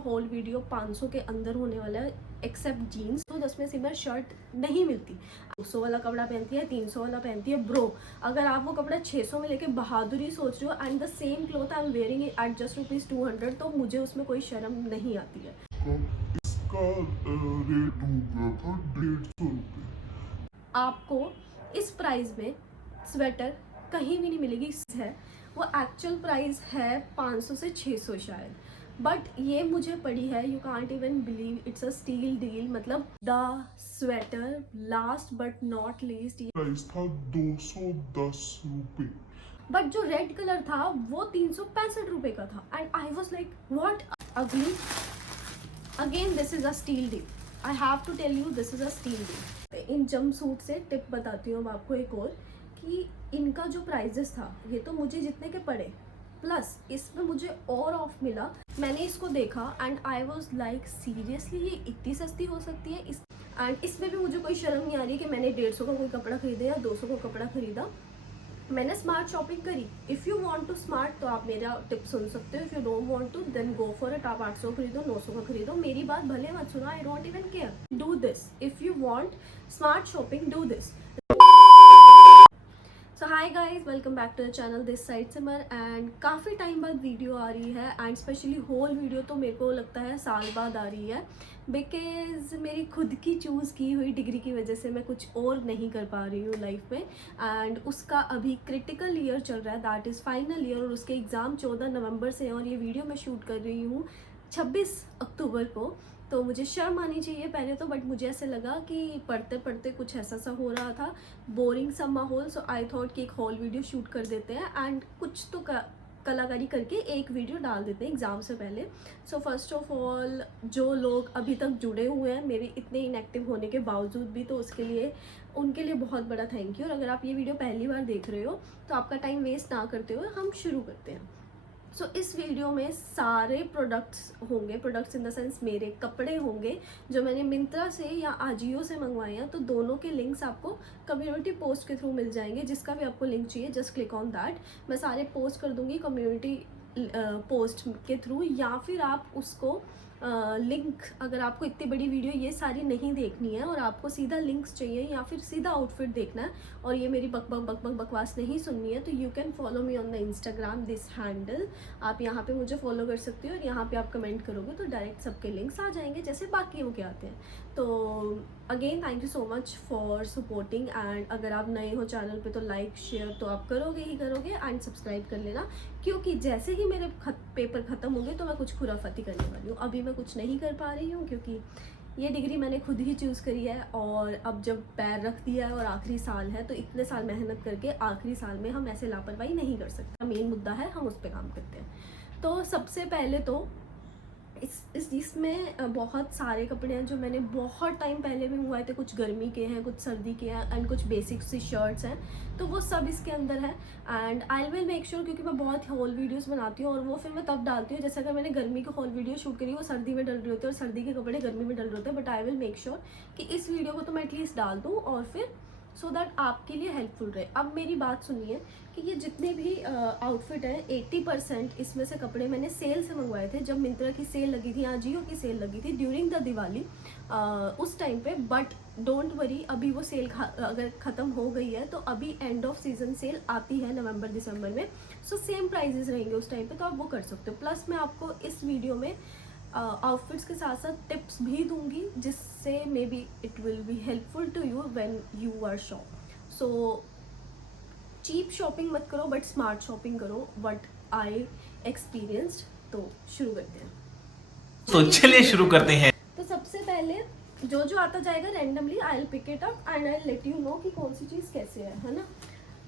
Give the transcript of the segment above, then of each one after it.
Whole video 500 के अंदर होने वाला है, एक्सेप्ट जीन्स। तो 10 में सिमर शर्ट नहीं मिलती, 200 वाला कपड़ा पहनती है, 300 वाला पहनती है। ब्रो, अगर आप वो कपड़ा 600 में लेके बहादुरी सोच रहे हो and the same cloth I am wearing at just ₹200, तो मुझे उसमें कोई शर्म नहीं आती है। इसका रेट होगा था 150 रुपये। आपको इस प्राइस में स्वेटर कहीं भी नहीं मिलेगी। है वो एक्चुअल प्राइस है 500 से 600 शायद, बट ये मुझे पड़ी है, you can't even believe, it's a steal deal. मतलब the sweater last but not least, price था 210 रुपये, बट जो रेड कलर था वो 365 रुपये का था and I was like what ugly. Again this is a steal deal, I have to tell you this is a steal deal. इन jumpsuit से टिप बताती हूँ आपको एक और, कि इनका जो प्राइजेस था ये तो मुझे जितने के पड़े, प्लस इसमें मुझे और ऑफ मिला। मैंने इसको देखा and I was like seriously ये इतनी सस्ती हो सकती है। एंड इसमें भी मुझे कोई शर्म नहीं आ रही कि मैंने 150 का कोई कपड़ा खरीदा या 200 का कपड़ा खरीदा। मैंने स्मार्ट शॉपिंग करी। If you want to smart तो आप मेरा टिप सुन सकते हो, if you don't want to then go for it. आप 800 खरीदो, 900 का खरीदो, मेरी बात भले मत सुनो, I don't even care. Do this if you want smart shopping, do this. So hi guys, welcome back to the channel, this side Simar. And काफ़ी टाइम बाद वीडियो आ रही है एंड स्पेशली होल वीडियो तो मेरे को लगता है साल बाद आ रही है, बिकॉज मेरी खुद की चूज़ की हुई डिग्री की वजह से मैं कुछ और नहीं कर पा रही हूँ लाइफ में। एंड उसका अभी क्रिटिकल ईयर चल रहा है, दैट इज़ फाइनल ईयर, और उसके एग्ज़ाम 14 नवंबर से हैं और ये वीडियो मैं शूट कर रही हूँ 26 अक्टूबर को। तो मुझे शर्म आनी चाहिए पहले तो, बट मुझे ऐसे लगा कि पढ़ते पढ़ते कुछ ऐसा सा हो रहा था, बोरिंग सा माहौल, सो आई थॉट कि एक हॉल वीडियो शूट कर देते हैं एंड कुछ तो कलाकारी करके एक वीडियो डाल देते हैं एग्ज़ाम से पहले। सो फर्स्ट ऑफ ऑल, जो लोग अभी तक जुड़े हुए हैं मेरे इतने इनएक्टिव होने के बावजूद भी, तो उसके लिए उनके लिए बहुत बड़ा थैंक यू। और अगर आप ये वीडियो पहली बार देख रहे हो तो आपका टाइम वेस्ट ना करते हुए हम शुरू करते हैं। सो इस वीडियो में सारे प्रोडक्ट्स होंगे, प्रोडक्ट्स इन द सेंस मेरे कपड़े होंगे जो मैंने मिंत्रा से या आजियो से मंगवाए हैं। तो दोनों के लिंक्स आपको कम्युनिटी पोस्ट के थ्रू मिल जाएंगे, जिसका भी आपको लिंक चाहिए जस्ट क्लिक ऑन दैट। मैं सारे पोस्ट कर दूंगी कम्युनिटी पोस्ट के थ्रू, या फिर आप उसको लिंक, अगर आपको इतनी बड़ी वीडियो ये सारी नहीं देखनी है और आपको सीधा लिंक्स चाहिए या फिर सीधा आउटफिट देखना है और ये मेरी बकवास नहीं सुननी है, तो you can follow me on the Instagram this handle. आप यहाँ पे मुझे फॉलो कर सकते हो और यहाँ पे आप कमेंट करोगे तो डायरेक्ट सबके लिंक्स आ जाएंगे जैसे बाकियों के आते हैं। तो again thank you so much for supporting. And अगर आप नए हो चैनल पे तो लाइक शेयर तो आप करोगे ही करोगे एंड सब्सक्राइब कर लेना, क्योंकि जैसे ही मेरे पेपर ख़त्म होंगे तो मैं कुछ खुराफाती करने वाली हूँ। अभी मैं कुछ नहीं कर पा रही हूँ क्योंकि ये डिग्री मैंने खुद ही चूज़ करी है और अब जब पैर रख दिया है और आखिरी साल है, तो इतने साल मेहनत करके आखिरी साल में हम ऐसे लापरवाही नहीं कर सकते। मेन मुद्दा है हम उस पर काम करते हैं। तो सबसे पहले तो इसमें बहुत सारे कपड़े हैं जो मैंने बहुत टाइम पहले भी मंगवाए थे। कुछ गर्मी के हैं, कुछ सर्दी के हैं एंड कुछ बेसिक सी शर्ट्स हैं, तो वो सब इसके अंदर है। And I will make sure, क्योंकि मैं बहुत हॉल वीडियोस बनाती हूँ और वो फिर मैं तब डालती हूँ जैसे अगर मैंने गर्मी की हॉल वीडियो शूट करी वो सर्दी में डल रही होती है और सर्दी के कपड़े गर्मी में डल रहे होते हैं, but I will make sure कि इस वीडियो को तो मैं एटलीस्ट डाल दूँ और फिर सो दैट आपके लिए हेल्पफुल रहे। अब मेरी बात सुनिए कि ये जितने भी आउटफिट हैं 80% इसमें से कपड़े मैंने सेल से मंगवाए थे, जब मिंत्रा की सेल लगी थी या जियो की सेल लगी थी ड्यूरिंग द दिवाली उस टाइम पे। बट डोंट वरी, अभी वो सेल अगर ख़त्म हो गई है तो अभी एंड ऑफ सीजन सेल आती है नवंबर दिसंबर में, सो सेम प्राइजेस रहेंगे उस टाइम पे, तो आप वो कर सकते हो। प्लस मैं आपको इस वीडियो में आउटफिट्स के साथ साथ टिप्स भी दूंगी जिससे may be it will be helpful to you when you are shop. So cheap shopping मत करो बट स्मार्ट शॉपिंग करो, व्हाट आई एक्सपीरियंस्ड। तो शुरू करते हैं। तो चलिए शुरू करते हैं। तो सबसे पहले जो आता जाएगा randomly I will pick it up and I let you know कि कौन सी चीज़ कैसे है ना।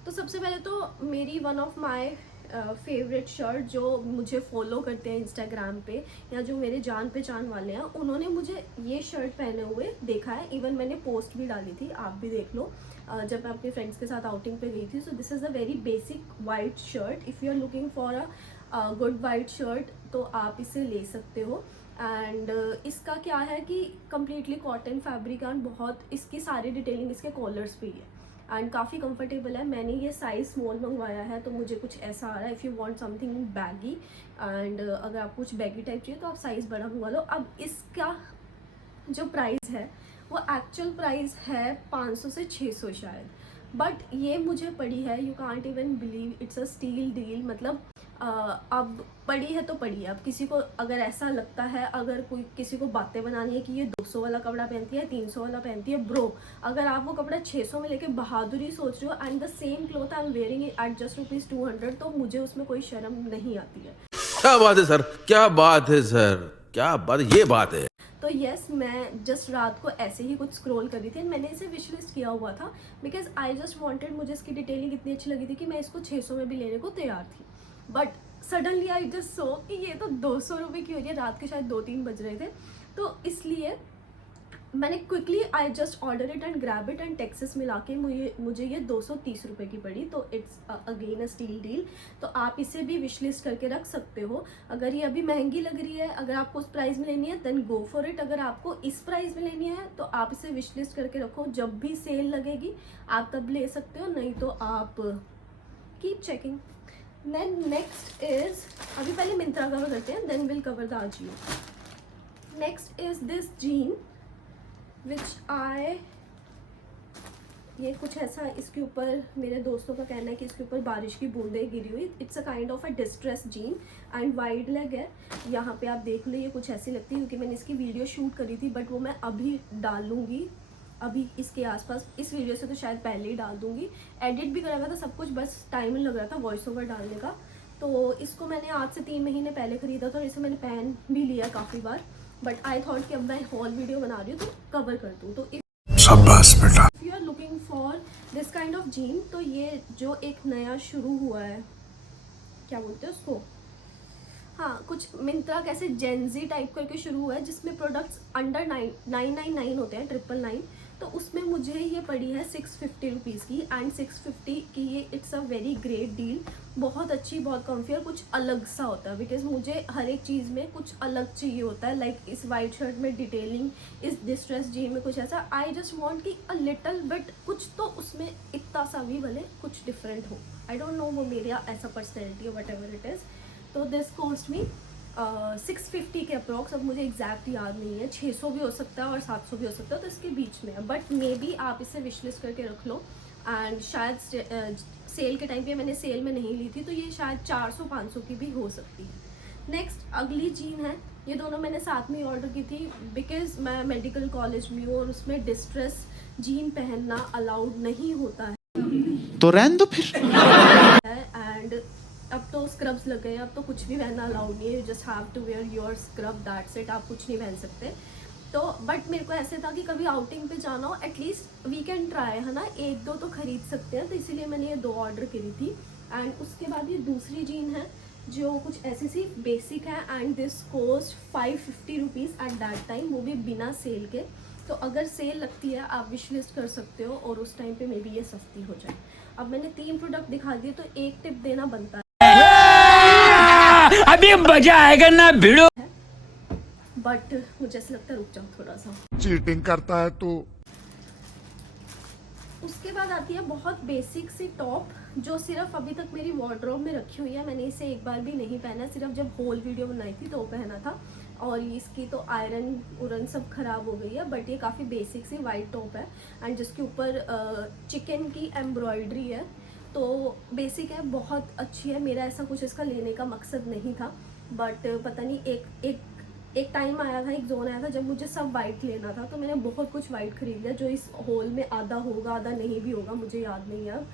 तो सबसे पहले तो मेरी one of my favourite shirt, जो मुझे फॉलो करते हैं इंस्टाग्राम पे या जो मेरे जान पहचान वाले हैं, उन्होंने मुझे ये शर्ट पहने हुए देखा है। इवन मैंने पोस्ट भी डाली थी, आप भी देख लो, जब मैं अपने फ्रेंड्स के साथ आउटिंग पे गई थी। So this is a very basic white shirt, if you are looking for a good white shirt तो आप इसे ले सकते हो। एंड इसका क्या है कि कम्प्लीटली कॉटन फैब्रिक एंड बहुत इसकी सारी डिटेलिंग इसके कॉलर्स पे ही है। एंड काफ़ी कंफर्टेबल है। मैंने ये साइज़ स्मॉल मंगवाया है तो मुझे कुछ ऐसा आ रहा है। If you want something baggy and अगर आप कुछ बैगी टाइप चाहिए तो आप साइज़ बड़ा मंगवा लो। अब इसका जो प्राइस है वो एक्चुअल प्राइस है 500 से 600 शायद, बट ये मुझे पड़ी है, you can't even believe, it's a steal deal. मतलब अब पड़ी है तो पड़ी है। अब किसी को अगर ऐसा लगता है, अगर कोई किसी को बातें बनानी है कि ये 200 वाला कपड़ा पहनती है, 300 वाला पहनती है, ब्रो अगर आप वो कपड़ा 600 में लेके बहादुरी सोच रहे हो and the same cloth I am wearing at just ₹200, तो मुझे उसमें कोई शर्म नहीं आती है। क्या बात है सर, क्या बात है सर, क्या बात, ये बात है। तो यस, मैं जस्ट रात को ऐसे ही कुछ स्क्रॉल कर रही थी एंड मैंने इसे विश लिस्ट किया हुआ था बिकॉज आई जस्ट वांटेड, मुझे इसकी डिटेलिंग इतनी अच्छी लगी थी कि मैं इसको 600 में भी लेने को तैयार थी। But suddenly I just so कि ये तो 200 रुपये की हो रही है। रात के शायद 2-3 बज रहे थे, तो इसलिए मैंने quickly I just order it and grab it and taxes मिला के मुझे ये 230 रुपये की पड़ी। तो it's again a steal deal. तो आप इसे भी विश लिस्ट करके रख सकते हो। अगर ये अभी महंगी लग रही है, अगर आपको उस प्राइस में लेनी है देन गो फॉर इट। अगर आपको इस प्राइस में लेनी है तो आप इसे विश लिस्ट करके रखो, जब भी सेल लगेगी आप तब ले सकते हो, नहीं तो आप keep checking. Then next is, अभी पहले मिंत्रा कवर करते हैं then will cover the AJIO. Next is this jean which I, ये कुछ ऐसा, इसके ऊपर मेरे दोस्तों का कहना है कि इसके ऊपर बारिश की बूंदें गिरी हुई। It's a kind of a distress gene and wide leg है। यहाँ पे आप देख लो, ये कुछ ऐसी लगती है क्योंकि मैंने इसकी वीडियो शूट करी थी, बट वो मैं अभी डालूंगी, अभी इसके आसपास, इस वीडियो से तो शायद पहले ही डाल दूंगी। एडिट भी करा हुआ था सब कुछ, बस टाइम लग रहा था वॉइस ओवर डालने का। तो इसको मैंने आज से 3 महीने पहले ख़रीदा था और इसे मैंने पहन भी लिया काफ़ी बार, बट आई थॉट कि अब मैं हॉल वीडियो बना रही हूँ तो कवर कर दूँ। तो शाबाश बेटा। If you are looking for this kind of jean, तो ये जो एक नया शुरू हुआ है, क्या बोलते हैं उसको, हाँ कुछ मिंत्रा कैसे जेंजी टाइप करके शुरू हुआ है जिसमें प्रोडक्ट्स अंडर 999 होते हैं, 999। तो उसमें मुझे ये पड़ी है 650 रुपीज़ की एंड 650 की ये it's a very great deal. बहुत अच्छी, बहुत कम्फी और कुछ अलग सा होता है बिकॉज मुझे हर एक चीज़ में कुछ अलग चाहिए होता है। लाइक इस वाइट शर्ट में डिटेलिंग, इस डिस्ट्रेस जीन में कुछ ऐसा, आई जस्ट वॉन्ट कि अ लिटल बिट कुछ तो उसमें इतना सा भी भले कुछ डिफरेंट हो। आई डोंट नो, वो मेरा ऐसा पर्सनैलिटी है, वट एवर इट इज़। तो दिस कॉस्ट मी 650 के अप्रॉक्स। अब मुझे एग्जैक्ट याद नहीं है, 600 भी हो सकता है और 700 भी हो सकता है, तो इसके बीच में है। बट मे बी आप इसे विश लिस्ट करके रख लो एंड शायद सेल के टाइम पे, मैंने सेल में नहीं ली थी तो ये शायद 400-500 की भी हो सकती है। नेक्स्ट अगली जीन है, ये दोनों मैंने साथ में ऑर्डर की थी बिकॉज मैं मेडिकल कॉलेज में हूँ और उसमें डिस्ट्रेस जीन पहनना अलाउड नहीं होता है। तो रहने दो फिर। एंड अब तो स्क्रब्स लग गए हैं, अब तो कुछ भी पहनना अलाउड नहीं है, you just have to wear your scrub, that's it. आप कुछ नहीं पहन सकते। तो बट मेरे को ऐसे था कि कभी आउटिंग पे जाना हो, एटलीस्ट वी कैन ट्राई, है ना, 1-2 तो खरीद सकते हैं। तो इसीलिए मैंने ये 2 ऑर्डर करी थी। एंड उसके बाद ये दूसरी जीन है जो कुछ ऐसी सी बेसिक है and this cost 550 rupees at that time, वो भी बिना सेल के। तो अगर सेल लगती है आप विश लिस्ट कर सकते हो और उस टाइम पे मे बी ये सस्ती हो जाए। अब मैंने 3 प्रोडक्ट दिखा दिए तो एक टिप देना बनता है, अभी मजा आएगा ना भिड़ो। बट मुझे ऐसा लगता है रुक जाओ थोड़ा सा। चीटिंग करता है तो उसके बाद आती है बहुत बेसिक सी टॉप जो सिर्फ अभी तक मेरी वार्डरोब में रखी हुई है। मैंने इसे एक बार भी नहीं पहना, सिर्फ जब होल वीडियो बनाई थी तो पहना था। और इसकी तो आयरन सब ख़राब हो गई है, बट ये काफ़ी बेसिक सी वाइट टॉप है एंड जिसके ऊपर चिकन की एम्ब्रॉयडरी है। तो बेसिक है, बहुत अच्छी है। मेरा ऐसा कुछ इसका लेने का मकसद नहीं था, बट पता नहीं एक टाइम आया था, एक जोन आया था जब मुझे सब वाइट लेना था, तो मैंने बहुत कुछ वाइट खरीद लिया जो इस होल में आधा होगा आधा नहीं भी होगा, मुझे याद नहीं है अब।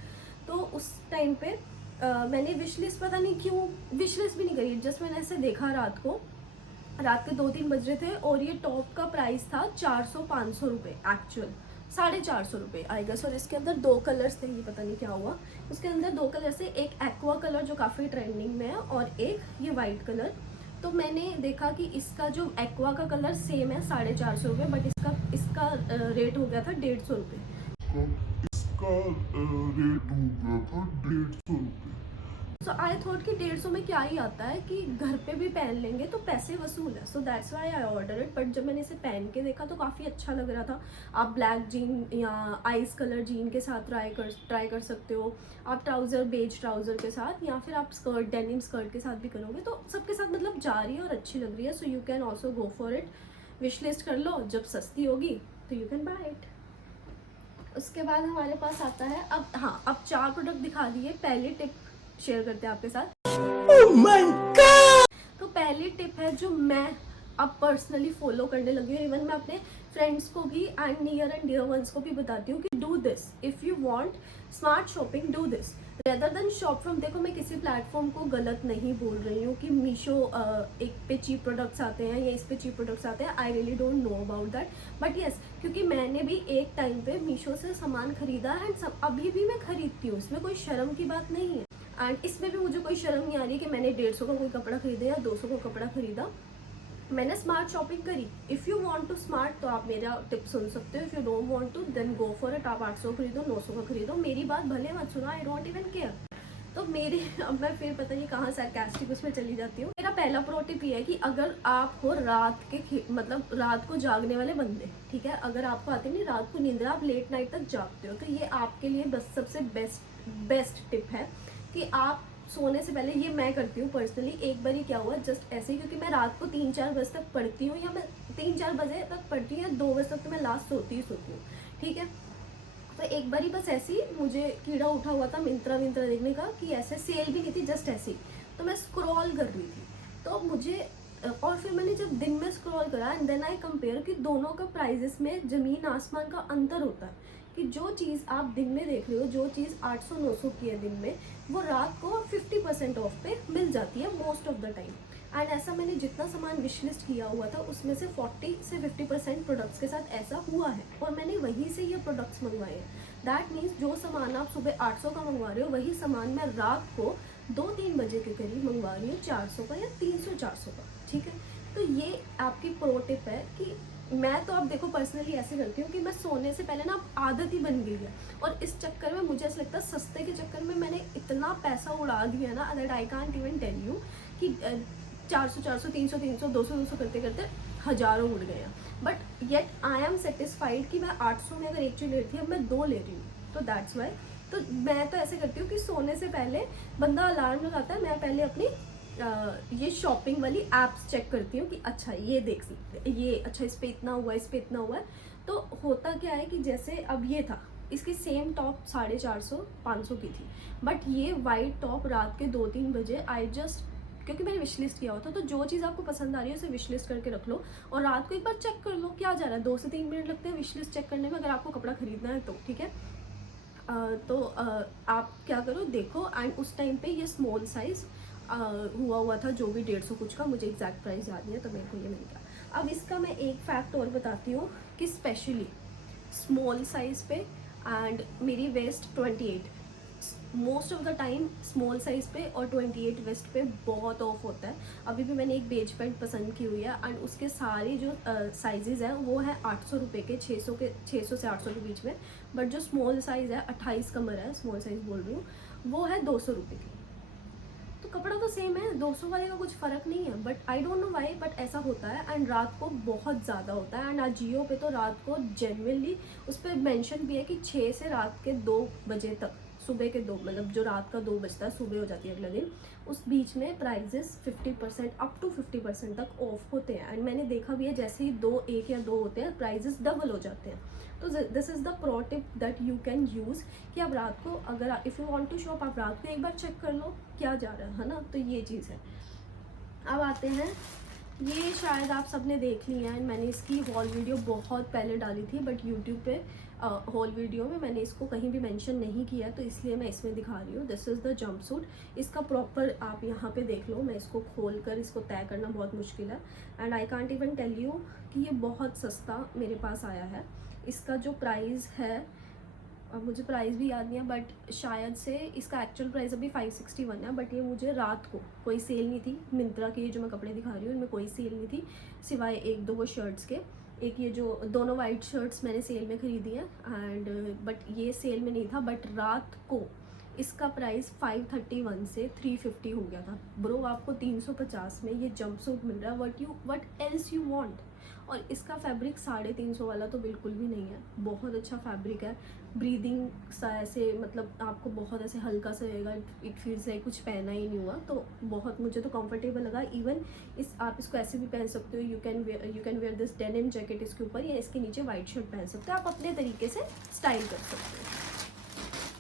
तो उस टाइम पे मैंने विश लिस्ट, पता नहीं क्यों विश लिस्ट भी नहीं करी, जस्ट मैंने ऐसे देखा रात के 2-3 बज रहे थे और ये टॉप का प्राइस था 400-500 रुपये, एक्चुअल 450 रुपये आई गेस। और इसके अंदर 2 कलर्स थे, ये पता नहीं क्या हुआ। उसके अंदर 2 कलर से, एक एक्वा कलर जो काफ़ी ट्रेंडिंग में है और एक ये वाइट कलर। तो मैंने देखा कि इसका जो एक्वा का कलर सेम है 450 रुपये, बट इसका रेट हो गया था 150 रुपये। इसका रेट हो गया था 150 रुपये। सो आई थॉट कि 150 में क्या ही आता है कि घर पे भी पहन लेंगे तो पैसे वसूल है, so that's why I order it. But जब मैंने इसे पहन के देखा तो काफ़ी अच्छा लग रहा था। आप ब्लैक जीन या आइस कलर जीन के साथ ट्राई कर सकते हो, आप ट्राउज़र बेज ट्राउज़र के साथ, या फिर आप स्कर्ट डेनिम स्कर्ट के साथ भी करोगे तो सबके साथ मतलब जा रही है और अच्छी लग रही है। So you can also go for it, wish list कर लो, जब सस्ती होगी तो यू कैन बाय इट। उसके बाद हमारे पास आता है अब 4 प्रोडक्ट दिखा दिए। पहली टिप शेयर करते हैं आपके साथ। तो पहली टिप है जो मैं अब पर्सनली फॉलो करने लगी हूँ, इवन मैं अपने फ्रेंड्स को भी and near and dear ones को भी बताती हूँ कि do this if you want smart shopping, do this rather than shop from. देखो मैं किसी प्लेटफॉर्म को गलत नहीं बोल रही हूँ कि मीशो एक पे चीप प्रोडक्ट्स आते हैं या इस पे चीप प्रोडक्ट्स आते हैं, I really don't know about that, but yes क्योंकि मैंने भी एक टाइम पे मीशो से सामान खरीदा एंड अभी भी मैं खरीदती हूँ, इसमें कोई शर्म की बात नहीं है। एंड इसमें भी मुझे कोई शर्म नहीं आ रही कि मैंने 150 का कोई कपड़ा खरीदा या 200 का कपड़ा खरीदा, मैंने स्मार्ट शॉपिंग करी। If you want to smart तो आप मेरा टिप सुन सकते हो, if you don't want to then go for it. आप 800 खरीदो, 900 का खरीदो, मेरी बात भले मत सुनो, आई डोंट इवन केयर। तो मेरे अब मैं फिर पता नहीं कहाँ सरकास्टिक उसमें चली जाती हूँ। मेरा पहला प्रो टिप ये है कि अगर आप हो रात के मतलब रात को जागने वाले बंदे, ठीक है, अगर आपको आती नहीं रात को नींद, आप लेट नाइट तक जागते हो, तो ये आपके लिए बस सबसे बेस्ट टिप है कि आप सोने से पहले, ये मैं करती हूँ पर्सनली। एक बार ही क्या हुआ जस्ट ऐसे ही, क्योंकि मैं रात को 3-4 बजे तक पढ़ती हूँ, या मैं 3-4 बजे तक पढ़ती हूँ या 2 बजे तक तो मैं लास्ट सोती ही सोती हूँ, ठीक है। तो एक बार ही बस ऐसे ही मुझे कीड़ा उठा हुआ था मिंत्रा देखने का कि ऐसे सेल भी नहीं थी, जस्ट ऐसे ही, तो मैं स्क्रॉल कर रही थी तो मुझे, और फिर मैंने जब दिन में स्क्रॉल करा एंड देन आई कंपेयर कि दोनों का प्राइजेस में ज़मीन आसमान का अंतर होता है कि जो चीज़ आप दिन में देख रहे हो, जो चीज़ 800-900 की है दिन में, वो रात को 50% ऑफ पे मिल जाती है most of the time. And ऐसा मैंने जितना सामान विश लिस्ट किया हुआ था उसमें से 40 से 50% प्रोडक्ट्स के साथ ऐसा हुआ है, और मैंने वहीं से ये प्रोडक्ट्स मंगवाए हैं। दैट मीन्स जो सामान आप सुबह 800 का मंगवा रहे हो, वही सामान मैं रात को 2-3 बजे के करीब मंगवा रही हूँ 400 का या 300-400 का, ठीक है। तो ये आपकी प्रो टिप है कि मैं तो अब देखो पर्सनली ऐसे करती हूँ कि मैं सोने से पहले ना अब आदत ही बन गई है, और इस चक्कर में मुझे ऐसा लगता है सस्ते के चक्कर में मैंने इतना पैसा उड़ा दिया ना that I can't even tell you कि 400-400, 300-300, 200-200 करते करते हज़ारों उड़ गए हैं। But yet I am satisfied कि मैं 800 में अगर एक चीज़ ले रही थी अब मैं 2 ले रही हूँ, तो दैट्स वाई। तो मैं तो ऐसे करती हूँ कि सोने से पहले बंदा अलार्म लगाता है, मैं पहले अपनी ये शॉपिंग वाली एप्स चेक करती हूँ कि अच्छा ये देख सकते, ये अच्छा इस पर इतना हुआ, इस पर इतना हुआ है। तो होता क्या है कि जैसे अब ये था, इसकी सेम टॉप 450-500 की थी, बट ये वाइट टॉप रात के 2-3 बजे आई जस्ट, क्योंकि मैंने विश लिस्ट किया होता, तो जो चीज़ आपको पसंद आ रही है उसे विश लिस्ट करके रख लो और रात को एक बार चेक कर लो क्या जा रहा है। 2 से 3 मिनट लगते हैं विश लिस्ट चेक करने में अगर आपको कपड़ा खरीदना है तो, ठीक है। आप क्या करो, देखो, एंड उस टाइम पे ये स्मॉल साइज़ हुआ था जो भी 150 कुछ का, मुझे एग्जैक्ट प्राइस याद नहीं है, तो मेरे को ये मिल गया। अब इसका मैं एक फैक्ट और बताती हूँ कि स्पेशली स्मॉल साइज़ पे एंड मेरी waist 28, most of the time small size पे और 28 वेस्ट पे बहुत ऑफ होता है। अभी भी मैंने एक बेज पैंट पसंद की हुई है एंड उसके सारे जो साइजेज़ हैं वो है 800 रुपये के, 600 से 800 के बीच में। बट जो स्मॉल साइज़ है 28 कमर है, स्मॉल साइज़ बोल रही हूँ, वो है 200 रुपये की। तो कपड़ा तो सेम है, 200 वाले का कुछ फ़र्क नहीं है, but I don't know why, but ऐसा होता है। एंड रात को बहुत ज़्यादा होता है, एंड अजियो पे तो रात को जेन्युइनली उस पर मेंशन भी है कि 6 से रात के 2 बजे तक, सुबह के 2 मतलब जो रात का 2 बजता है, सुबह हो जाती है अगले दिन, उस बीच में प्राइजेस 50% अप टू 50% तक ऑफ होते हैं। एंड मैंने देखा भी है जैसे ही 1 या 2 होते हैं प्राइजेस डबल हो जाते हैं। तो this is the pro tip that you can use कि आप रात को अगर if you want to shop, आप रात को एक बार चेक कर लो क्या जा रहा है ना। तो ये चीज़ है। अब आते हैं, ये शायद आप सबने देख ली है, मैंने इसकी हॉल वीडियो बहुत पहले डाली थी, बट यूट्यूब पे हॉल वीडियो में मैंने इसको कहीं भी मेंशन नहीं किया, तो इसलिए मैं इसमें दिखा रही हूँ। This is the jump suit. इसका प्रॉपर आप यहाँ पे देख लो, मैं इसको खोल कर इसको तय करना बहुत मुश्किल है, and I can't even tell you कि ये बहुत सस्ता मेरे पास आया है। इसका जो प्राइस है, अब मुझे प्राइस भी याद नहीं है, बट शायद से इसका एक्चुअल प्राइस अभी 561 है, बट ये मुझे रात को, कोई सेल नहीं थी मिंत्रा की, ये जो मैं कपड़े दिखा रही हूँ इनमें कोई सेल नहीं थी सिवाय 1-2 वो शर्ट्स के। एक ये जो दोनों वाइट शर्ट्स मैंने सेल में ख़रीदी हैं, एंड बट ये सेल में नहीं था, बट रात को इसका प्राइस 531 से 350 हो गया था। ब्रो आपको 350 में ये जंप सूट मिल रहा है, वट एल्स यू वांट। और इसका फैब्रिक 350 वाला तो बिल्कुल भी नहीं है, बहुत अच्छा फैब्रिक है। ब्रीदिंग सा ऐसे, मतलब आपको बहुत ऐसे हल्का सा रहेगा, इट फील्स लाइक कुछ पहना ही नहीं हुआ, तो बहुत मुझे तो कंफर्टेबल लगा। इवन आप इसको ऐसे भी पहन सकते हो, you can wear this denim jacket इसके ऊपर, या इसके नीचे वाइट शर्ट पहन सकते हो, आप अपने तरीके से स्टाइल कर सकते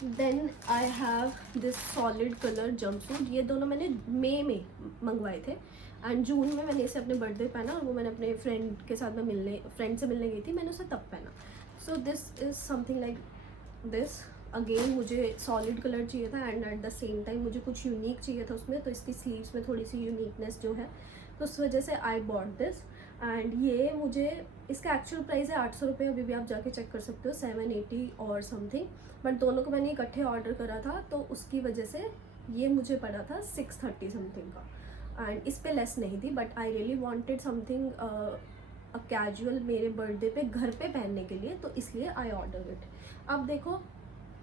हो। Then I have this solid colour jumpsuit, ये दोनों मैंने मई में मंगवाए थे एंड जून में मैंने इसे अपने बर्थडे पहना, और वो मैंने अपने फ्रेंड से मिलने गई थी, मैंने उसे तब पहना। सो this is something like this. Again मुझे सॉलिड कलर चाहिए था and at the same time मुझे कुछ यूनिक चाहिए था उसमें, तो इसकी स्लीव्स में थोड़ी सी यूनिकनेस जो है, तो उस वजह से आई बॉट दिस। एंड ये मुझे, इसका एक्चुअल प्राइस है 800 रुपये, अभी भी आप जाके चेक कर सकते हो, 780 और समथिंग, बट दोनों को मैंने इकट्ठे ऑर्डर करा था, तो उसकी वजह से ये मुझे पड़ा था 630 समथिंग का। एंड इस पे लेस नहीं थी, but I really wanted something a casual मेरे बर्थडे पे घर पे पहनने के लिए, तो इसलिए आई ऑर्डर इट। अब देखो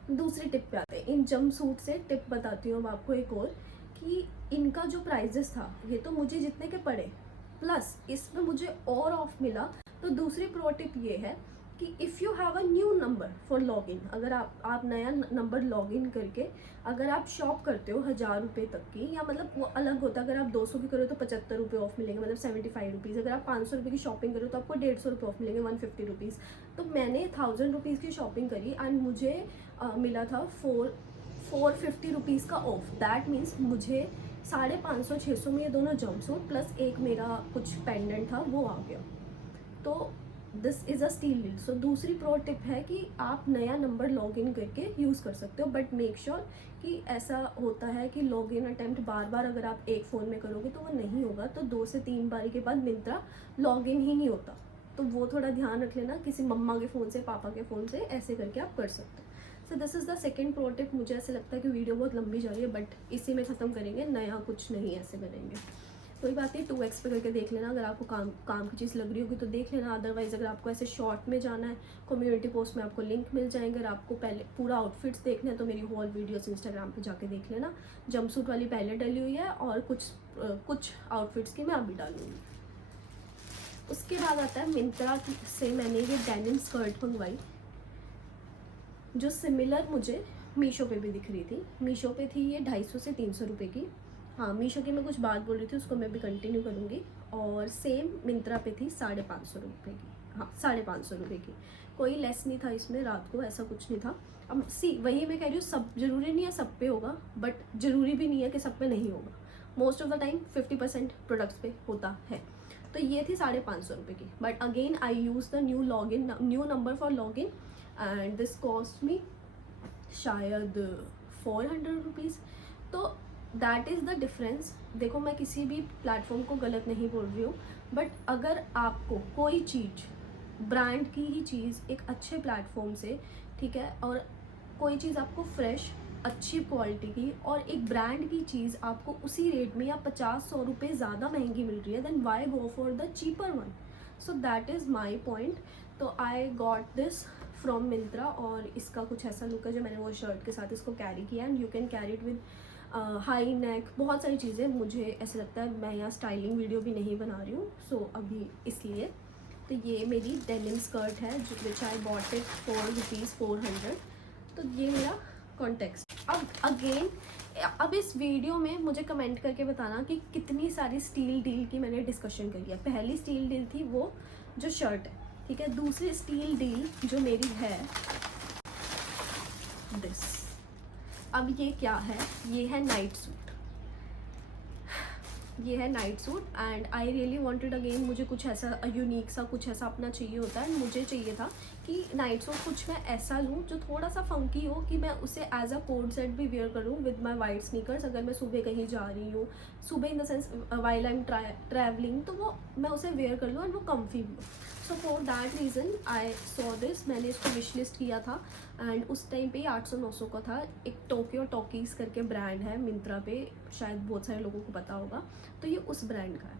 दूसरी टिप पे आते हैं, इन जंप सूट से टिप बताती हूँ अब आपको एक और, कि इनका जो प्राइजेस था ये तो मुझे जितने के पड़े, प्लस इसमें मुझे और ऑफ मिला। तो दूसरी प्रो टिप ये है कि if you have a new number for login, अगर आप नया नंबर लॉगिन करके अगर आप शॉप करते हो 1000 रुपये तक की, या मतलब वो अलग होता है, अगर आप 200 की करो तो 75 रुपये ऑफ मिलेंगे, मतलब 75 रुपीज़। अगर आप 500 रुपये की शॉपिंग करो तो आपको 150 रुपये ऑफ मिलेंगे, 150 रुपीज़। तो मैंने 1000 रुपीज़ की शॉपिंग करी एंड मुझे मिला था 450 रुपीज़ का ऑफ। दैट मीन्स मुझे 550-600 में ये दोनों जंप सूट प्लस एक मेरा कुछ पेंडेंट था वो आ गया। तो this is a steal deal. So दूसरी प्रो टिप है कि आप नया नंबर लॉग इन करके यूज़ कर सकते हो, बट मेक श्योर कि ऐसा होता है कि लॉग इन अटैम्प्ट बार बार अगर आप एक फ़ोन में करोगे तो वो नहीं होगा, तो 2 से 3 बारी के बाद मिंत्रा लॉग इन ही नहीं होता, तो वो थोड़ा ध्यान रख लेना। किसी मम्मा के फ़ोन से, पापा के फ़ोन से, ऐसे करके आप कर सकते हो। सो this is the second pro tip. मुझे ऐसे लगता है कि वीडियो बहुत लंबी जा रही है, बट इसी में ख़त्म करेंगे, नया कुछ नहीं ऐसे करेंगे। कोई बात नहीं, 2x पे करके देख लेना, अगर आपको काम की चीज़ लग रही होगी तो देख लेना। अदरवाइज़ अगर आपको ऐसे शॉर्ट में जाना है, कम्युनिटी पोस्ट में आपको लिंक मिल जाएंगे। अगर आपको पहले पूरा आउटफिट्स देखना है तो मेरी होल वीडियोस इंस्टाग्राम पे जाके देख लेना। जंपसूट वाली पहले डली हुई है और कुछ आउटफिट्स की मैं अभी डालूंगी। उसके बाद आता है मिंत्रा से मैंने ये डेनिम स्कर्ट मंगवाई, जो सिमिलर मुझे मीशो पे भी दिख रही थी। मीशो पे थी ये 250 से 300 रुपये की। हाँ, मीशो की मैं कुछ बात बोल रही थी, उसको मैं भी कंटिन्यू करूँगी। और सेम मिंत्रा पे थी 550 रुपये की। हाँ, 550 रुपये की, कोई लेस नहीं था इसमें, रात को ऐसा कुछ नहीं था। अब वही मैं कह रही हूँ, सब ज़रूरी नहीं है सब पे होगा, बट ज़रूरी भी नहीं है कि सब पे नहीं होगा। Most of the time 50% products पे होता है। तो ये थी 550 रुपये की, but again I use the new number for log in and this cost me शायद 400 रुपीज़। तो दैट इज़ द डिफरेंस। देखो, मैं किसी भी प्लेटफॉर्म को गलत नहीं बोल रही हूँ, बट अगर आपको कोई चीज़, ब्रांड की ही चीज़ एक अच्छे प्लेटफॉर्म से, ठीक है, और कोई चीज़ आपको फ्रेश अच्छी क्वालिटी की और एक ब्रांड की चीज़ आपको उसी रेट में या 50-100 रुपये ज़्यादा महंगी मिल रही है, then why go for the cheaper one. So that is my point. तो I got this from Myntra, और इसका कुछ ऐसा लुक है जो मैंने वो शर्ट के साथ इसको कैरी किया। And you can carry it with high neck, बहुत सारी चीज़ें। मुझे ऐसा लगता है मैं यहाँ स्टाइलिंग वीडियो भी नहीं बना रही हूँ, सो अभी इसलिए। तो ये मेरी डेनिम स्कर्ट है जो विच आई बॉट इट फॉर ₹400। तो ये मेरा कॉन्टेक्स्ट। अब अगेन, अब इस वीडियो में मुझे कमेंट करके बताना कि कितनी सारी स्टील डील की मैंने डिस्कशन करी है। पहली स्टील डील थी वो जो शर्ट है, ठीक है। दूसरी स्टील डील जो मेरी है दिस। अब ये क्या है? ये है नाइट सूट। ये है night suit and I really wanted, again मुझे कुछ ऐसा यूनिक सा, कुछ ऐसा अपना चाहिए होता है। मुझे चाहिए था कि नाइट सूट कुछ मैं ऐसा लूँ जो थोड़ा सा फंकी हो, कि मैं उसे एज अ कोट सेट भी वेयर करूँ विद माई वाइट स्नीकर्स। अगर मैं सुबह कहीं जा रही हूँ, सुबह in the sense while I am travelling, तो वो मैं उसे वेयर कर लूँ एंड वो कम्फी भी हो। So for that reason I saw this. मैंने इसको विश लिस्ट किया था एंड उस टाइम पे 800-900 का था। एक टोक्यो टॉकीज़ करके ब्रांड है मिंत्रा पे, शायद बहुत सारे लोगों को पता होगा, तो ये उस ब्रांड का है।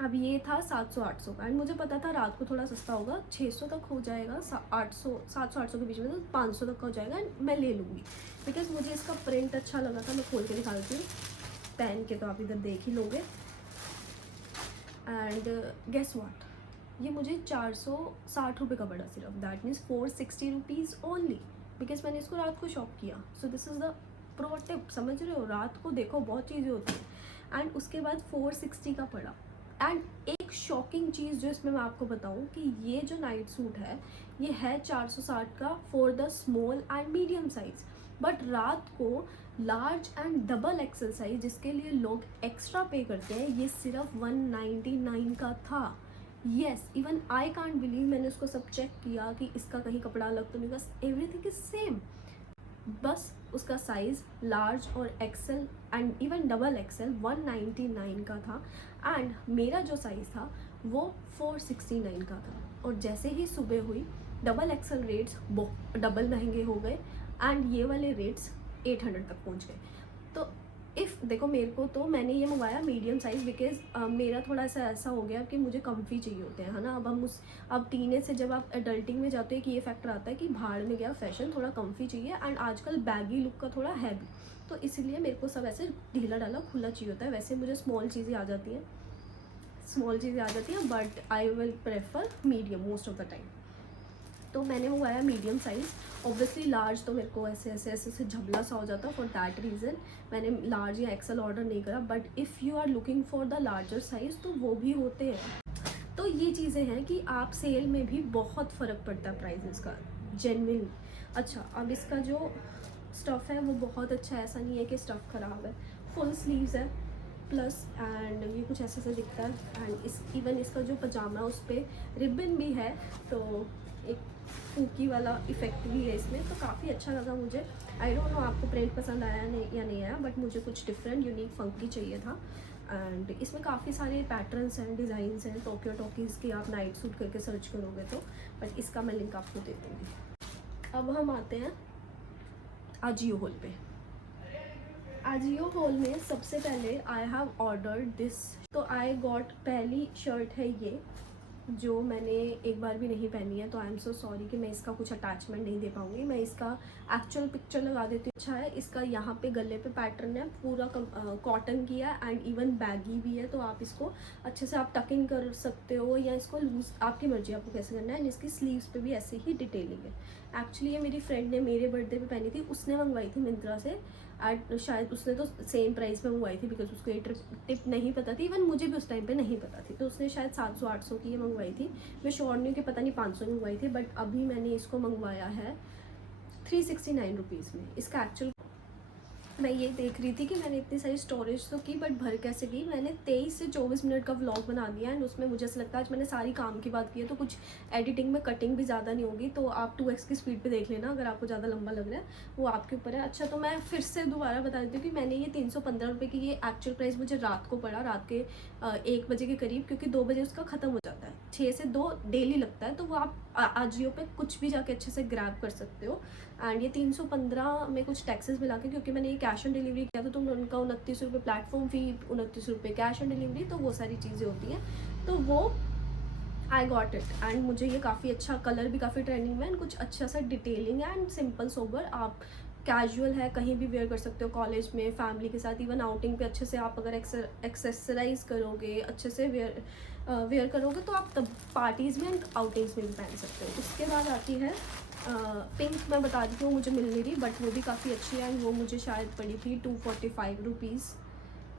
अब ये था 700-800 का, एंड मुझे पता था रात को थोड़ा सस्ता होगा, 600 तक हो जाएगा, 800 700-800 के बीच में, तो 500 तक का हो जाएगा एंड मैं ले लूँगी बिकॉज मुझे इसका प्रिंट अच्छा लगा था। मैं खोल के दिखाती हूँ, पहन के तो आप इधर देख ही लोगे। एंड गेस व्हाट, ये मुझे 460 रुपये का पड़ा सिर्फ, that means 460 rupees only, because मैंने इसको रात को शॉप किया। सो this is the pro tip, समझ रहे हो, रात को देखो बहुत चीज़ें होती हैं। एंड उसके बाद 460 का पड़ा। एंड एक शॉकिंग चीज़ जो इसमें मैं आपको बताऊं कि ये जो नाइट सूट है ये है 460 का for the small and medium size, but रात को large and double XL size जिसके लिए लोग एक्स्ट्रा पे करते हैं, ये सिर्फ 199 का था। Yes, even I can't believe, मैंने उसको सब चेक किया कि इसका कहीं कपड़ा अलग तो नहीं, बस एवरीथिंग इज सेम, बस उसका साइज़ लार्ज और XL and even double XL 199 का था, एंड मेरा जो साइज़ था वो 469 का था। और जैसे ही सुबह हुई डबल एक्सेल रेट्स डबल महंगे हो गए एंड ये वाले रेट्स 800 तक पहुंच गए। तो इफ़ देखो, मेरे को तो मैंने ये मंगवाया मीडियम साइज़ बिकॉज मेरा थोड़ा सा ऐसा हो गया कि मुझे कम्फी चाहिए होते हैं, है ना। अब टीनेज से जब आप एडल्टिंग में जाते हैं कि ये फैक्टर आता है कि भाड़ में गया फैशन, थोड़ा कम्फी चाहिए, एंड आजकल बैगी लुक का थोड़ा है भी, तो इसीलिए मेरे को सब ऐसे ढीला ढाला खुला चाहिए होता है। वैसे मुझे स्मॉल चीज़ें आ जाती हैं, but I will prefer medium most of the time. तो मैंने मंगवाया मीडियम साइज़, ऑब्वियसली लार्ज तो मेरे को ऐसे झबला सा हो जाता, फॉर दैट रीज़न मैंने लार्ज या एक्सेल ऑर्डर नहीं करा। But if you are looking for the larger size तो वो भी होते हैं। तो ये चीज़ें हैं कि आप सेल में भी बहुत फ़र्क पड़ता है प्राइजेस का, जेन्युइन। अच्छा, अब इसका जो स्टफ़ है वो बहुत अच्छा है, ऐसा नहीं है कि स्टफ़ ख़राब है, फुल स्लीव्स है प्लस, एंड ये कुछ ऐसे से दिखता है। एंड इवन इसका जो पजामा है उस पर रिबन भी है, तो एक फूकी वाला इफेक्ट भी है इसमें, तो काफ़ी अच्छा लगा मुझे। आई डोंट नो आपको प्रिंट पसंद आया या नहीं आया, बट मुझे कुछ डिफरेंट यूनिक फंकी चाहिए था। एंड इसमें काफ़ी सारे पैटर्न्स हैं, डिज़ाइंस हैं, टोक्यो टॉकीज़ की आप नाइट सूट करके सर्च करोगे तो, बट इसका मैं लिंक आपको दे दूँगी। अब हम आते हैं आजियो होल पे। आजियो होल में सबसे पहले आई हैव ऑर्डर्ड दिस, तो आई गॉट, पहली शर्ट है ये जो मैंने एक बार भी नहीं पहनी है, तो आई एम सो सॉरी कि मैं इसका कुछ अटैचमेंट नहीं दे पाऊँगी। मैं इसका एक्चुअल पिक्चर लगा देती हूँ। अच्छा है, इसका यहाँ पे गले पे पैटर्न है, पूरा कॉटन की है एंड इवन बैगी भी है, तो आप इसको अच्छे से आप टक इन कर सकते हो या इसको लूज, आपकी मर्जी आपको कैसे करना है। एंड इसकी स्लीव्स पे भी ऐसे ही डिटेलिंग है। एक्चुअली ये मेरी फ्रेंड ने मेरे बर्थडे पे पहनी थी, उसने मंगवाई थी मिंत्रा से, एट शायद उसने तो सेम प्राइस में मंगवाई थी बिकॉज उसको ये टिप नहीं पता थी, इवन मुझे भी उस टाइम पे नहीं पता थी, तो उसने शायद 700-800 की ये मंगवाई थी। मैं श्योर नहीं हूँ कि पता नहीं 500 मंगवाई थी, बट अभी मैंने इसको मंगवाया है 369 रुपीज़ में। इसका एक्चुअल मैं ये देख रही थी कि मैंने इतनी सारी स्टोरेज तो की, बट भर कैसे की। मैंने 23 से 24 मिनट का व्लॉग बना दिया एंड उसमें मुझे ऐसा लगता है आज मैंने सारी काम की बात की है, तो कुछ एडिटिंग में कटिंग भी ज़्यादा नहीं होगी, तो आप 2x की स्पीड पे देख लेना अगर आपको ज़्यादा लंबा लग रहा है, वो आपके ऊपर है। अच्छा, तो मैं फिर से दोबारा बता देती हूँ कि मैंने ये 315 रुपये की ये एक्चुअल प्राइस मुझे रात को पड़ा, रात के 1 बजे के करीब, क्योंकि 2 बजे उसका ख़त्म हो जाता है, 6 से 2 डेली लगता है, तो वो आप आजियो पे कुछ भी जाके अच्छे से ग्रैब कर सकते हो। एंड ये 315 में कुछ टैक्सेस मिला के, क्योंकि मैंने ये कैश ऑन डिलीवरी किया था, तो उनका 29 रुपये प्लेटफॉर्म फ़ी, 29 रुपये कैश ऑन डिलीवरी, तो वो सारी चीज़ें होती हैं, तो वो आई गॉट इट। एंड मुझे ये काफ़ी अच्छा, कलर भी काफ़ी ट्रेंडिंग में एंड कुछ अच्छा सा डिटेलिंग एंड सिंपल सोबर, आप कैजुअल है कहीं भी वेयर कर सकते हो, कॉलेज में, फैमिली के साथ, इवन आउटिंग पे अच्छे से आप अगर एक्सेसराइज करोगे, अच्छे से वेयर करोगे, तो आप तब पार्टीज़ में एंड आउटिंग्स में भी पहन सकते हो। उसके बाद आती है पिंक, मैं बता देती हूँ मुझे मिल नहीं रही, बट वो भी काफ़ी अच्छी है एंड वो मुझे शायद पड़ी थी 245 रुपीज़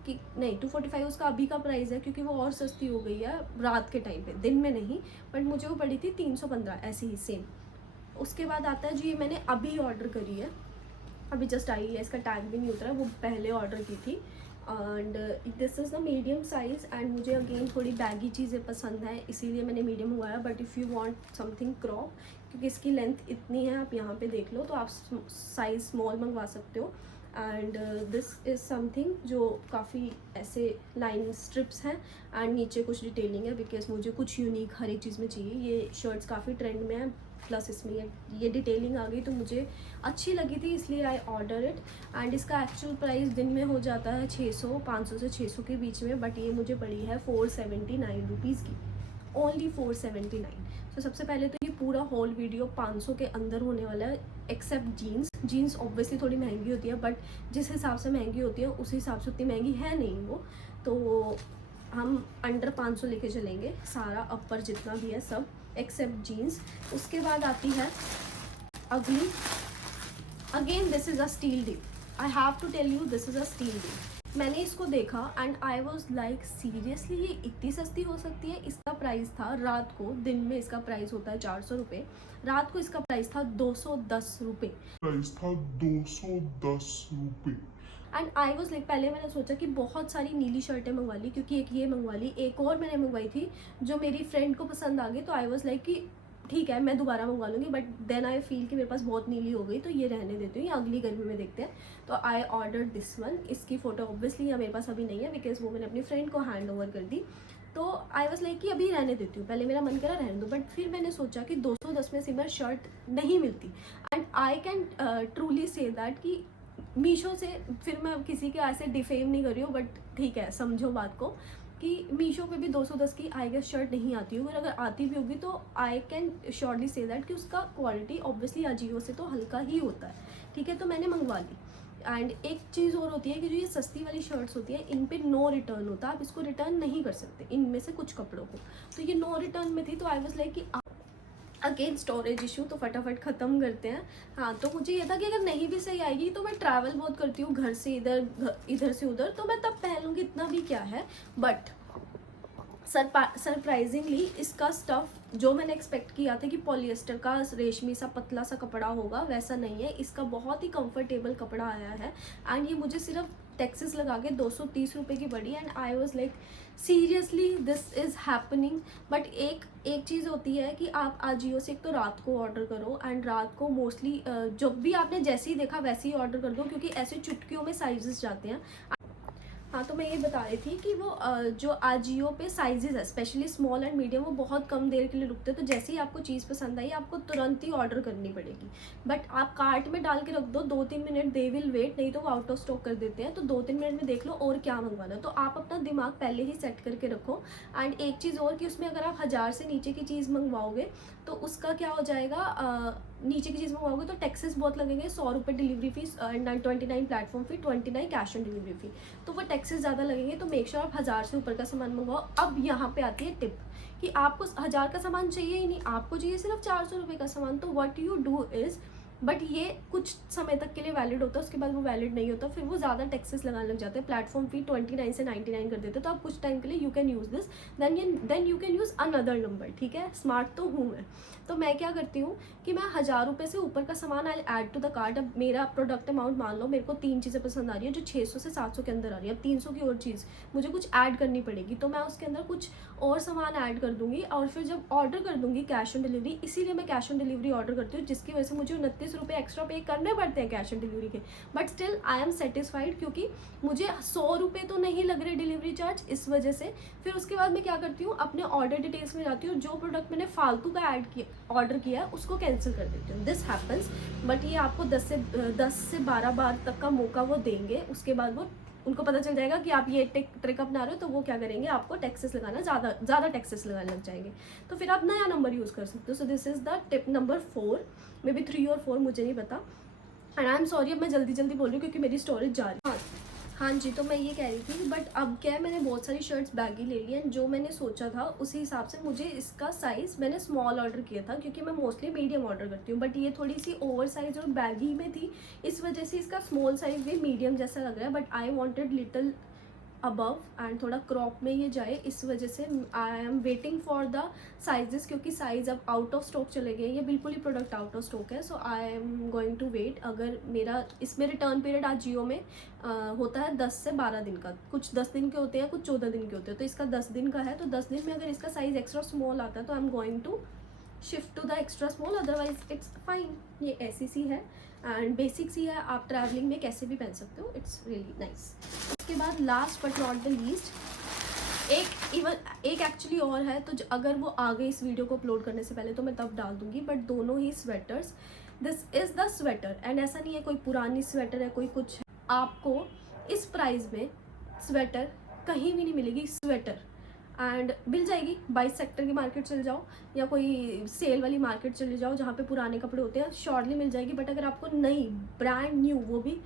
की, नहीं 245 उसका अभी का प्राइस है, क्योंकि वो और सस्ती हो गई है रात के टाइम पे, दिन में नहीं, बट मुझे वो पड़ी थी 315 ऐसे ही सेम। उसके बाद आता है जी, ये मैंने अभी ऑर्डर करी है, अभी जस्ट आई है, इसका टैग भी नहीं उतरा, वो पहले ऑर्डर की थी। And this is the medium size and मुझे अगेन थोड़ी बैगी चीज़ें पसंद हैं, इसीलिए मैंने मीडियम मंगवाया। But if you want something crop, क्योंकि इसकी लेंथ इतनी है, आप यहाँ पे देख लो, तो आप साइज़ स्मॉल मंगवा सकते हो। एंड दिस इज़ समथिंग जो काफ़ी ऐसे लाइन स्ट्रिप्स हैं एंड नीचे कुछ डिटेलिंग है, बिकॉज मुझे कुछ यूनिक हर एक चीज़ में चाहिए। ये शर्ट्स काफ़ी ट्रेंड में है, प्लस इसमें ये डिटेलिंग आ गई तो मुझे अच्छी लगी थी, इसलिए आई ऑर्डर इट। एंड इसका एक्चुअल प्राइस दिन में हो जाता है 500 से 600 के बीच में, बट ये मुझे पड़ी है 479 रुपीज़ की, ओनली 479। तो सबसे पहले तो ये पूरा होल वीडियो 500 के अंदर होने वाला है, एक्सेप्ट जीन्स ऑब्वियसली थोड़ी महंगी होती है, बट जिस हिसाब से महंगी होती है उस हिसाब से उतनी महंगी है नहीं वो, तो हम अंडर 500 लेके चलेंगे, सारा अपर जितना भी है सब एक्सेप्ट जीन्स। उसके बाद आती है अगली, again this is a steal deal, I have to tell you this is a steal deal. मैंने इसको देखा and I was like seriously ये इतनी सस्ती हो सकती है। इसका प्राइस था रात को, दिन में इसका प्राइस होता है 400 रुपये, रात को इसका प्राइस था 210 रुपये। एंड आई वॉज लाइक, पहले मैंने सोचा कि बहुत सारी नीली शर्टें मंगवा ली, क्योंकि एक ये मंगवा ली, एक और मैंने मंगवाई थी जो मेरी फ्रेंड को पसंद आ गई, तो आई वॉज लाइक कि ठीक है मैं दोबारा मंगवा लूँगी, बट देन आई फील कि मेरे पास बहुत नीली हो गई तो ये रहने देती हूँ, ये अगली गर्मी में देखते हैं। तो आई ऑर्डर दिस वन। इसकी फ़ोटो ऑब्वियसली मेरे पास अभी नहीं है, बिकॉज वो मैंने अपनी फ्रेंड को हैंड ओवर कर दी, तो आई वॉज लाइक कि अभी रहने देती हूँ, पहले मेरा मन करा रहने दो, बट फिर मैंने सोचा कि 210 में सिमर शर्ट नहीं मिलती। And I can truly say that कि मीशो से, फिर मैं किसी के ऐसे डिफेम नहीं कर रही हूँ, बट ठीक है समझो बात को कि मीशो पे भी 210 की आई गेस शर्ट नहीं आती होगी, और अगर आती भी होगी तो I can surely say that कि उसका क्वालिटी ऑब्वियसली अजियो से तो हल्का ही होता है, ठीक है। तो मैंने मंगवा ली। एंड एक चीज़ और होती है कि जो ये सस्ती वाली शर्ट्स होती है इन पे नो रिटर्न होता है, आप इसको रिटर्न नहीं कर सकते इनमें से कुछ कपड़ों को, तो ये नो रिटर्न में थी, तो आई वॉज लाइक कि अगेन स्टोरेज इशू, तो फटाफट ख़त्म करते हैं। हाँ, तो मुझे ये था कि अगर नहीं भी सही आएगी तो मैं ट्रैवल बहुत करती हूँ घर से इधर से उधर, तो मैं तब पहन लूँगी, इतना भी क्या है। बट सरप्राइजिंगली इसका स्टफ़ जो मैंने एक्सपेक्ट किया था कि पॉलिएस्टर का रेशमी सा पतला सा कपड़ा होगा, वैसा नहीं है। इसका बहुत ही कंफर्टेबल कपड़ा आया है एंड ये मुझे सिर्फ टैक्सेस लगा के 230 रुपये की पड़ी। And I was like seriously this is happening. But एक चीज़ होती है कि आप आजियो से एक तो रात को ऑर्डर करो, एंड रात को मोस्टली जब भी आपने जैसे ही देखा वैसे ही ऑर्डर कर दो, क्योंकि ऐसे चुटकियों में साइजेस जाते हैं। हाँ, तो मैं ये बता रही थी कि वो जो आजियो पे साइजेस है स्पेशली स्मॉल एंड मीडियम, वो बहुत कम देर के लिए रुकते हैं, तो जैसे ही आपको चीज़ पसंद आई आपको तुरंत ही ऑर्डर करनी पड़ेगी। बट आप कार्ट में डाल के रख दो, 2-3 मिनट दे विल वेट, नहीं तो वो आउट ऑफ स्टॉक कर देते हैं, तो 2-3 मिनट में देख लो और क्या मंगवाना। तो आप अपना दिमाग पहले ही सेट करके रखो। एंड एक चीज़ और कि उसमें अगर आप 1000 से नीचे की चीज़ मंगवाओगे तो उसका क्या हो जाएगा, नीचे की चीज़ मंगवाओगे तो टैक्सेस बहुत लगेंगे, 100 रुपये delivery fees, 29 platform fee, 29 cash on delivery fee, तो वो टैक्सेस ज़्यादा लगेंगे। तो मेक श्योर आप 1000 से ऊपर का सामान मंगवाओ। अब यहाँ पे आती है टिप कि आपको 1000 का सामान चाहिए ही नहीं, आपको चाहिए सिर्फ 400 रुपये का सामान। तो what you do is, but ये कुछ समय तक के लिए वैलिड होता है, उसके बाद वो वैलिड नहीं होता, फिर वो ज़्यादा टैक्सेस लगाने लग जाते हैं। प्लेटफॉर्म फी 29 से 99 कर देते हैं, तो आप कुछ टाइम के लिए you can use this, then you can use another number, ठीक है। स्मार्ट तो हूँ मैं, तो मैं क्या करती हूँ कि मैं 1000 रुपये से ऊपर का सामान I add to the cart. अब मेरा प्रोडक्ट अमाउंट मान लो मेरे को 3 चीज़ें पसंद आ रही है जो 600 से 700 के अंदर आ रही है, अब 300 की और चीज़ मुझे कुछ ऐड करनी पड़ेगी, तो मैं उसके अंदर कुछ और सामान ऐड कर दूँगी, और फिर जब ऑर्डर कर दूँगी कैश ऑन डिलीवरी, इसीलिए मैं कैश ऑन डिलीवरी ऑर्डर करती हूँ, जिसकी वजह से मुझे 29 रुपये एक्स्ट्रा पे करने पड़ते हैं कैश ऑन डिलीवरी के, but still I am satisfied, क्योंकि मुझे 100 रुपये तो नहीं लग रहे डिलीवरी चार्ज, इस वजह से। फिर उसके बाद मैं क्या करती हूँ, अपने ऑर्डर डिटेल्स में जाती हूँ, जो प्रोडक्ट मैंने फालतू का ऑर्डर किया है उसको कैंसिल कर देती हूँ। दिस हैपन्स, बट ये आपको 10 से 12 बार तक का मौका वो देंगे, उसके बाद वो उनको पता चल जाएगा कि आप ये ट्रिक अपना रहे हो, तो वो क्या करेंगे, आपको टैक्सेस लगाना ज़्यादा टैक्सेस लगाने लग जाएंगे, तो फिर आप नया नंबर यूज़ कर सकते हो। सो this is the tip number 4, may be 3 और 4, मुझे नहीं पता। एंड आई एम सॉरी, अब मैं जल्दी बोल रही हूँ क्योंकि मेरी स्टोरेज जा रही है। हाँ जी, तो मैं ये कह रही थी, बट अब क्या है, मैंने बहुत सारी शर्ट्स बैगी ले ली हैं, जो मैंने सोचा था उसी हिसाब से मुझे इसका साइज़ मैंने स्मॉल ऑर्डर किया था, क्योंकि मैं मोस्टली मीडियम ऑर्डर करती हूँ, बट ये थोड़ी सी ओवर साइज और बैगी में थी, इस वजह से इसका स्मॉल साइज भी मीडियम जैसा लग रहा है, but I wanted little above and थोड़ा क्रॉप में ये जाए, इस वजह से I am waiting for the sizes, क्योंकि साइज़ अब आउट ऑफ स्टॉक चले गए, ये बिल्कुल ही प्रोडक्ट आउट ऑफ स्टॉक है। So I am going to wait. अगर मेरा इसमें रिटर्न पीरियड आज जियो में होता है 10 से 12 दिन का, कुछ 10 दिन के होते हैं, कुछ 14 दिन के होते हैं, तो इसका 10 दिन का है, तो 10 दिन में अगर इसका साइज़ एक्स्ट्रा स्मॉल आता है तो I am going to shift to the extra small, otherwise it's fine. ये ऐसी सी है एंड बेसिक सी है, आप ट्रैवलिंग में कैसे भी पहन सकते हो, इट्स रियली नाइस। उसके बाद last but not the least एक एक्चुअली और है, तो अगर वो आ गई इस वीडियो को अपलोड करने से पहले तो मैं तब डाल दूंगी, बट दोनों ही sweaters, this is the sweater. And ऐसा नहीं है कोई पुरानी स्वेटर है कोई कुछ है, आपको इस प्राइस में स्वेटर कहीं भी नहीं मिलेगी स्वेटर, एंड मिल जाएगी 22 सेक्टर की मार्केट चले जाओ या कोई सेल वाली मार्केट चले जाओ जहाँ पे पुराने कपड़े होते हैं, शॉर्टली मिल जाएगी। बट अगर आपको नई ब्रांड न्यू, वो भी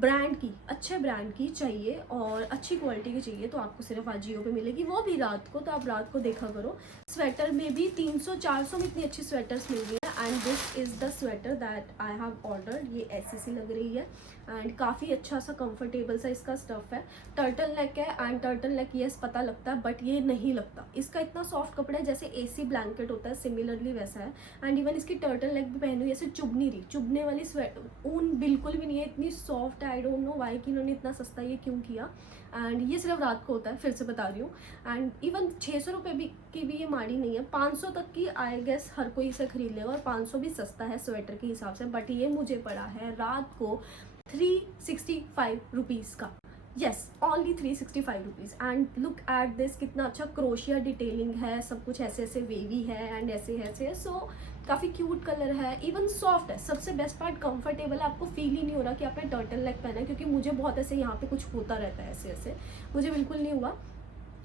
ब्रांड की, अच्छे ब्रांड की चाहिए और अच्छी क्वालिटी की चाहिए, तो आपको सिर्फ अजियो पे मिलेगी, वो भी रात को। तो आप रात को देखा करो, स्वेटर में भी 300-400 में इतनी अच्छी स्वेटर्स मिल रही है। And this is the sweater that I have ordered. ये ऐसी सी लग रही है एंड काफ़ी अच्छा सा कंफर्टेबल सा इसका स्टफ़ है। टर्टल नेक है एंड टर्टल नेक येस पता लगता है, बट ये नहीं लगता। इसका इतना सॉफ्ट कपड़ा है जैसे एसी ब्लैंकेट होता है, सिमिलरली वैसा है। एंड इवन इसकी टर्टल नेक भी पहनी हुई, ऐसे चुभ नहीं रही, चुभने वाली स्वेटर ऊन बिल्कुल भी नहीं है, इतनी सॉफ्ट है। आई डोंट नो वाई कि इन्होंने इतना सस्ता ये क्यों किया। एंड ये सिर्फ रात को होता है, फिर से बता रही हूँ। एंड इवन 600 रुपये भी की भी ये माड़ी नहीं है, 500 तक की आई गेस हर कोई इसे खरीद लेगा, और 500 भी सस्ता है स्वेटर के हिसाब से। बट ये मुझे पड़ा है रात को 365 रुपीज़ का। Yes, only 365 rupees. And look at this, कितना अच्छा क्रोशिया डिटेलिंग है, सब कुछ ऐसे ऐसे वेवी है एंड ऐसे ऐसे, सो काफ़ी क्यूट कलर है, इवन सॉफ्ट है। सबसे बेस्ट पार्ट कंफर्टेबल है, आपको फील ही नहीं हो रहा कि आपने टर्टल नेक पहना है, क्योंकि मुझे बहुत ऐसे यहाँ पे कुछ होता रहता है ऐसे ऐसे, मुझे बिल्कुल नहीं हुआ।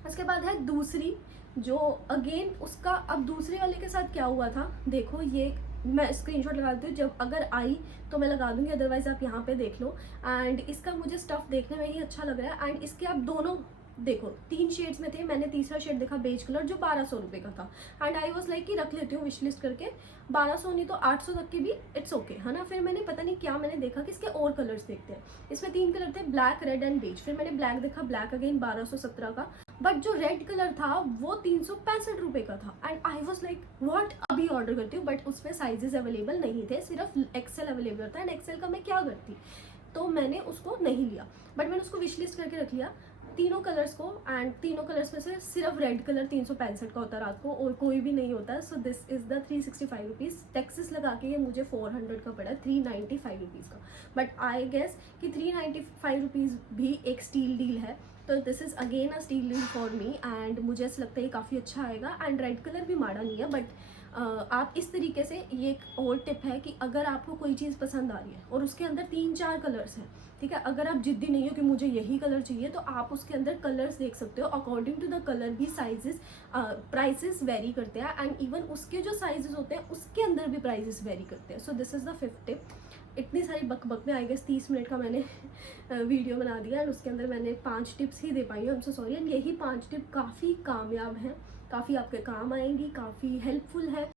उसके बाद है दूसरी, जो अगेन उसका, अब दूसरे वाले के साथ क्या हुआ था देखो, ये मैं स्क्रीनशॉट लगा देती हूँ, जब अगर आई तो मैं लगा दूंगी, अदरवाइज आप यहाँ पे देख लो। एंड इसका मुझे स्टफ़ देखने में ही अच्छा लग रहा है। एंड इसके आप दोनों देखो, 3 शेड्स में थे, मैंने तीसरा शेड देखा बेज कलर जो 1200 रुपये का था। एंड आई वॉज लाइक कि रख लेती हूँ विश लिस्ट करके, 1200 नहीं तो 800 तक के भी इट्स ओके है ना। फिर मैंने पता नहीं क्या मैंने देखा कि इसके और कलर्स देखते हैं, इसमें 3 कलर थे, ब्लैक, रेड एंड बेज। फिर मैंने ब्लैक देखा, ब्लैक अगेन 1217 का, बट जो रेड कलर था वो 365 रुपये का था। And I was like what, अभी ऑर्डर करती हूँ। बट उसमें साइजेस अवेलेबल नहीं थे, सिर्फ एक्सेल अवेलेबल था। एंड एक्सेल का मैं क्या करती, तो मैंने उसको नहीं लिया, बट मैंने उसको विश लिस्ट करके रख लिया तीनों कलर्स को। एंड तीनों कलर्स में से सिर्फ रेड कलर 365 का होता है रात को, और कोई भी नहीं होता है। सो this is the 365 rupees. Taxes लगा के ये मुझे 400 का पड़ा, 395 रुपीज़ का। बट आई गेस कि 395 रुपीज़ भी एक स्टील डील है, तो this is again a steal deal for me. And मुझे ऐसा लगता है ये काफ़ी अच्छा आएगा। एंड रेड कलर भी माड़ा नहीं है, बट आप इस तरीके से, ये एक और टिप है कि अगर आपको कोई चीज़ पसंद आ रही है और उसके अंदर 3-4 कलर्स हैं, ठीक है, अगर आप जिद्दी नहीं हो कि मुझे यही कलर चाहिए, तो आप उसके अंदर कलर्स देख सकते हो। अकॉर्डिंग टू द कलर भी साइजेस, प्राइसेस वेरी करते हैं। एंड इवन उसके जो साइजेस होते हैं उसके अंदर भी प्राइसेस वेरी करते हैं। सो this is the 5th tip. इतनी सारी बक में आई गेस 30 मिनट का मैंने वीडियो बना दिया, एंड उसके अंदर मैंने 5 टिप्स ही दे पाई हूँ, I am so sorry. And यही 5 टिप काफ़ी कामयाब हैं, काफ़ी आपके काम आएंगी, काफ़ी हेल्पफुल है।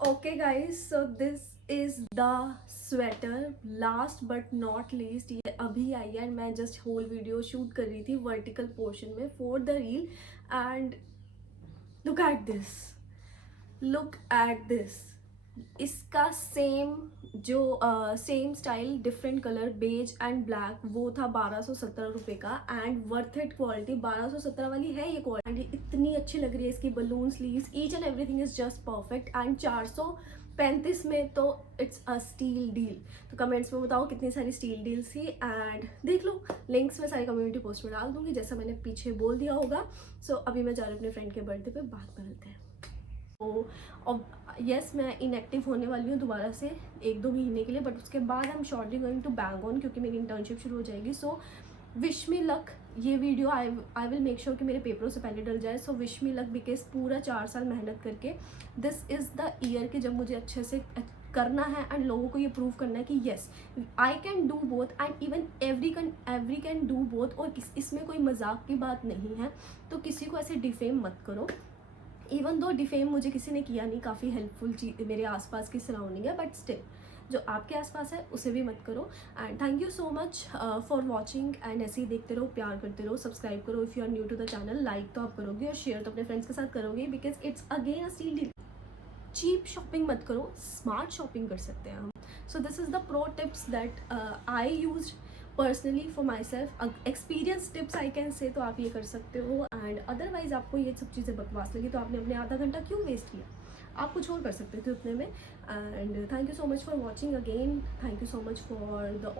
Okay guys, so this is the sweater. Last but not least, ये अभी आई है एंड मैं जस्ट होल वीडियो शूट कर रही थी वर्टिकल पोर्शन में for the reel. And look at this, look at this. इसका सेम जो same style, different colour beige and black, वो था 1217 रुपये का। एंड वर्थ इट क्वालिटी, 1217 वाली है ये क्वालिटी। इतनी अच्छी लग रही है, इसकी balloon sleeves, each and everything is just perfect. And 435 में तो इट्स अ स्टील डील। तो कमेंट्स में बताओ कितनी सारी स्टील डील्स थी, एंड देख लो, लिंक्स में सारी कम्युनिटी पोस्ट में डाल दूंगी जैसा मैंने पीछे बोल दिया होगा। सो अभी मैं जा रही हूँ अपने फ्रेंड के बर्थडे पे, बात करते हैं। तो यस, मैं इनएक्टिव होने वाली हूँ दोबारा से 1-2 महीने के लिए, बट उसके बाद I am shortly going to bang on, क्योंकि मेरी इंटर्नशिप शुरू हो जाएगी। So wish me luck. ये video I will make sure कि मेरे पेपरों से पहले डल जाए। So wish me luck, because पूरा 4 साल मेहनत करके दिस इज़ द ईयर कि जब मुझे अच्छे से करना है एंड लोगों को ये प्रूव करना है कि yes I can do both, and even every can do both. और इसमें कोई मजाक की बात नहीं है, तो किसी को ऐसे डिफेम मत करो। इवन दो डिफेम मुझे किसी ने किया नहीं, काफ़ी हेल्पफुल चीज़ मेरे आसपास की सराउंडिंग है, बट स्टिल जो आपके आसपास है उसे भी मत करो। And thank you so much for watching. And ऐसे ही देखते रहो, प्यार करते रहो, सब्सक्राइब करो if you are new to the channel. Like तो आप करोगे और शेयर तो अपने फ्रेंड्स के साथ करोगे, because it's again a steal deal. Cheap shopping मत करो, स्मार्ट शॉपिंग कर सकते हैं हम। So this is the pro tips that I use personally for myself experience tips I can say, तो आप ये कर सकते हो। एंड अदरवाइज आपको ये सब चीज़ें बकवास लगी तो आपने अपने आधा घंटा क्यों वेस्ट किया, आप कुछ और कर सकते थे उतने में। And thank you so much for watching again, thank you so much for the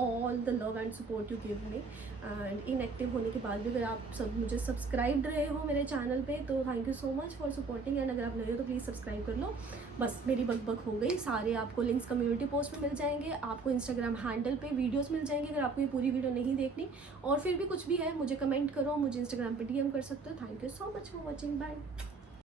all the love and support you give me. And inactive होने के बाद भी अगर आप सब मुझे सब्सक्राइब रहे हो मेरे चैनल पे, तो thank you so much for supporting. And अगर आप नए हो तो प्लीज़ सब्सक्राइब कर लो। बस मेरी बक हो गई, सारे आपको लिंक्स कम्युनिटी पोस्ट में मिल जाएंगे, आपको इंस्टाग्राम हैंडल पे वीडियोस मिल जाएंगे अगर आपको ये पूरी वीडियो नहीं देखनी। और फिर भी कुछ भी है मुझे कमेंट करो, मुझे इंस्टाग्राम पे DM कर सकते हो। Thank you so much for watching, bye.